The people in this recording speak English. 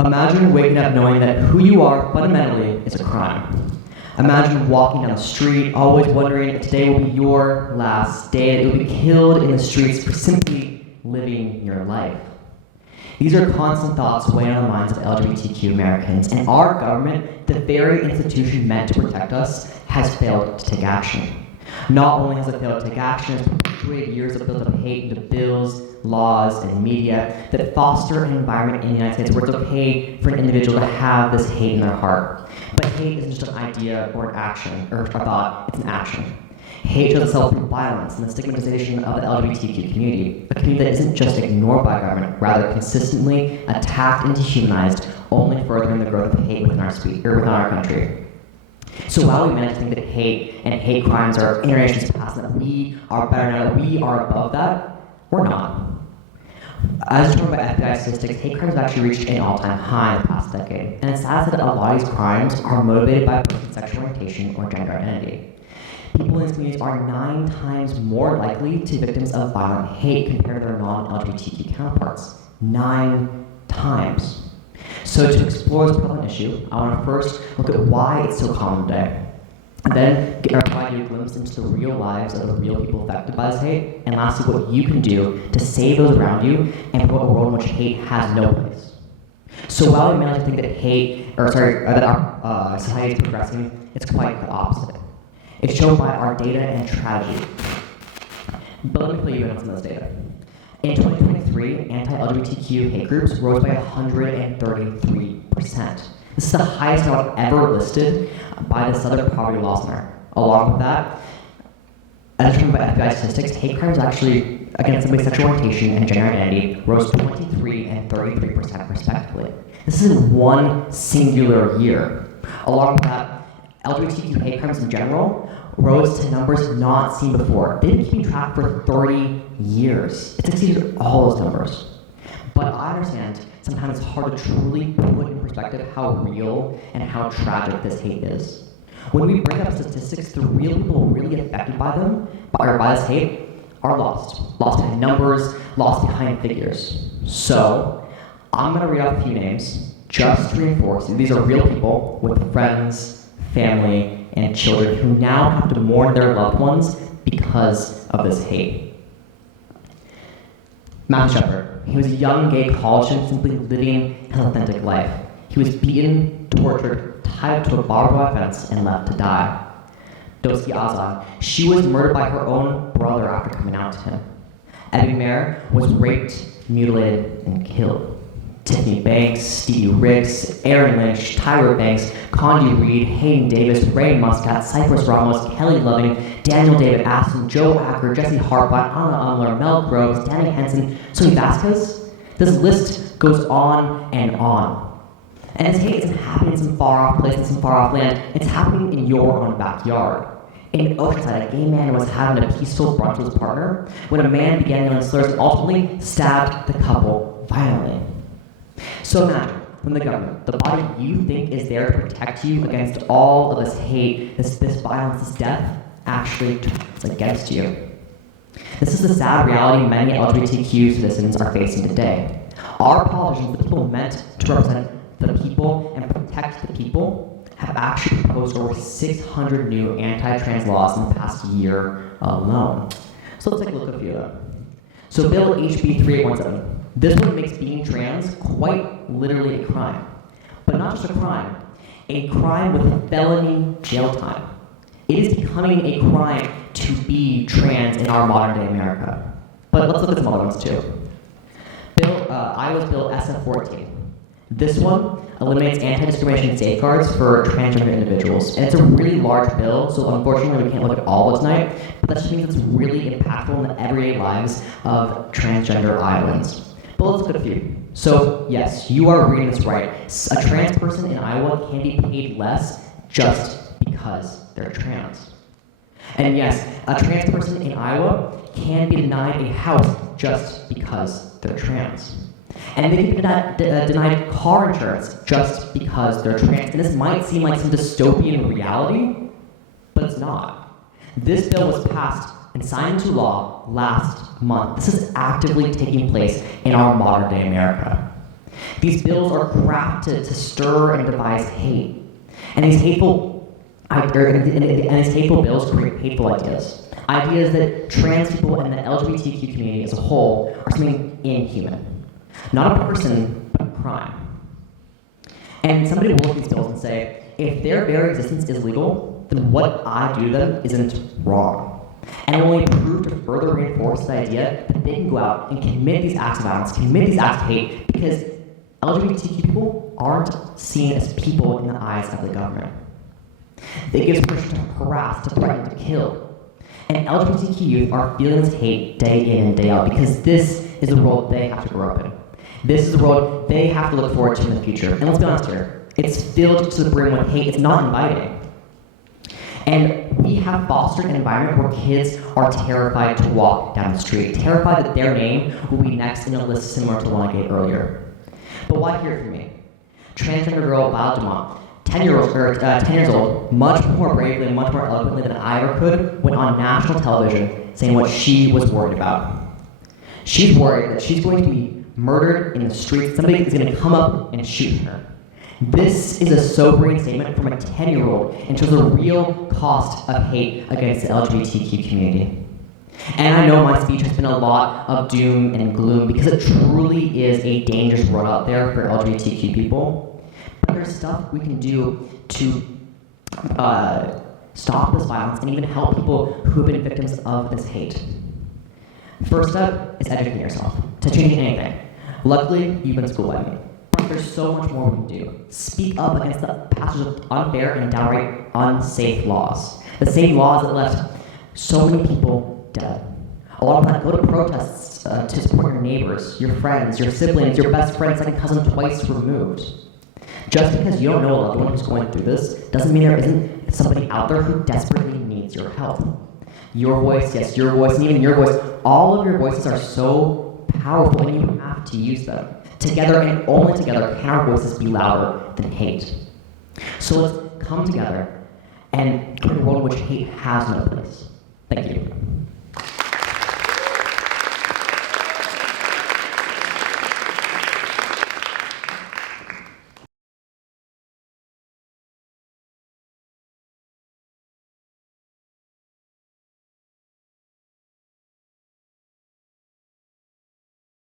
Imagine waking up knowing that who you are fundamentally is a crime. Imagine walking down the street, always wondering if today will be your last day, that you'll be killed in the streets for simply living your life. These are constant thoughts weighing on the minds of LGBTQ Americans, and our government, the very institution meant to protect us, has failed to take action. Not only has it failed to take action, it's perpetuated years of built-up hate into bills, laws, and media that foster an environment in the United States where it's okay for an individual to have this hate in their heart. But hate isn't just an idea or an action, or a thought, it's an action. Hate shows itself through violence and the stigmatization of the LGBTQ community, a community that isn't just ignored by government, rather consistently attacked and dehumanized, only furthering the growth of hate within our country. So while we manage to think that hate and hate crimes are generations past, that we are better now, that we are above that, we're not. As determined by FBI statistics, hate crimes have actually reached an all-time high in the past decade, and it's sad that a lot of these crimes are motivated by a person's sexual orientation or gender identity. People in these communities are 9 times more likely to be victims of violent hate compared to their non-LGBTQ counterparts. 9 times. So to explore this prevalent issue, I want to first look at why it's so common today, and then provide you a glimpse into the real lives of the real people affected by this hate, and lastly, what you can do to save those around you and promote a world in which hate has no place. So while we manage to think that that our society is progressing, it's quite the opposite. It's shown by our data and tragedy. But let me fill you in on some of this data. In 2023, anti-LGBTQ hate groups rose by 133%. This is the highest amount ever listed by the Southern Poverty Law Center. Along with that, as determined by FBI statistics, hate crimes actually against somebody's sexual orientation and gender identity rose 23 and 33% respectively. This is in one singular year. Along with that, LGBTQ hate crimes in general rose to numbers not seen before. They've been keeping track for 30 years. It's exceeded all those numbers. But I understand sometimes it's hard to truly put in perspective how real and how tragic this hate is. When we bring up statistics, the real people really affected by them, by this hate, are lost. Lost behind numbers, lost behind figures. So, I'm gonna read out a few names just to reinforce these are real people with friends, family, and children who now have to mourn their loved ones because of this hate. Matthew Shepard. He was a young gay college student simply living his authentic life. He was beaten, tortured, tied to a barbed wire fence, and left to die. Doski Azad. She was murdered by her own brother after coming out to him. Abby Mayer was raped, mutilated, and killed. Tiffany Banks, Stevie Ricks, Aaron Lynch, Tyra Banks, Condi Reed, Hayden Davis, Ray Muscat, Cypress Ramos, Kelly Loving, Daniel David Aston, Joe Acker, Jesse Harbaugh, Anna Umler, Mel Groves, Danny Henson, Sonny Vasquez. This list goes on and on. And this hate isn't happening in some far-off place, in some far-off land. It's happening in your own backyard. In Oceanside, a gay man was having a peaceful brunch with his partner when a man began yelling slurs and ultimately stabbed the couple violently. So imagine, when the government, the body you think is there to protect you against all of this hate, this violence, this death, actually turns against you. This is the sad reality many LGBTQ citizens are facing today. Our politicians, the people meant to represent the people and protect the people, have actually proposed over 600 new anti-trans laws in the past year alone. So let's take a look at a few of them. So Bill HB 3817. This one makes being trans quite literally a crime. But not just a crime with felony jail time. It is becoming a crime to be trans in our modern day America. But let's look at some other ones too. Iowa's Bill SF14. This one eliminates anti-discrimination safeguards for transgender individuals. And it's a really large bill, so unfortunately we can't look at all of it tonight, but that just means it's really impactful in the everyday lives of transgender Iowans. But let's look at a few. So yes, you are reading this right. A trans person in Iowa can be paid less just because they're trans. And yes, a trans person in Iowa can be denied a house just because they're trans. And they can be denied car insurance just because they're trans. And this might seem like some dystopian reality, but it's not. This bill was passed and signed into law last month. This is actively taking place in our modern day America. These bills are crafted to stir and devise hate. And these hateful bills create hateful ideas. Ideas that trans people and the LGBTQ community as a whole are something inhuman. Not a person, but a crime. And somebody will look at these bills and say, if their very existence is legal, then what I do to them isn't wrong. And it will only prove to further reinforce the idea that they can go out and commit these acts of violence, commit these acts of hate, because LGBTQ people aren't seen as people in the eyes of the government. They give permission to harass, to threaten, to kill. And LGBTQ youth are feeling this hate day in and day out because this is the world they have to grow up in. This is the world they have to look forward to in the future. And let's be honest here, it's filled to the brim with hate. It's not inviting. And we have fostered an environment where kids are terrified to walk down the street, terrified that their name will be next in a list similar to the one I gave earlier. But why hear it from me? Transgender girl Val Dumont, 10 years old, much more bravely and much more eloquently than I ever could, went on national television saying what she was worried about. She's worried that she's going to be murdered in the streets. Somebody is going to come up and shoot her. This is a sobering statement from a 10-year-old and shows the real cost of hate against the LGBTQ community. And I know my speech has been a lot of doom and gloom because it truly is a dangerous road out there for LGBTQ people. But there's stuff we can do to stop this violence and even help people who have been victims of this hate. First step is educating yourself to change anything. Luckily, you've been schooled by me. But there's so much more we can do. Speak up against the passage of unfair and downright unsafe laws. The same laws that left so many people dead. A lot of them go to protests to support your neighbors, your friends, your siblings, your best friend, second cousin twice removed. Just because you don't know a loved one who's going through this doesn't mean there isn't somebody out there who desperately needs your help. Your voice, yes, your voice, and even your voice, all of your voices are so powerful and you have to use them. Together and only together can our voices be louder than hate. So let's come together and create a world in which hate has no place. Thank you.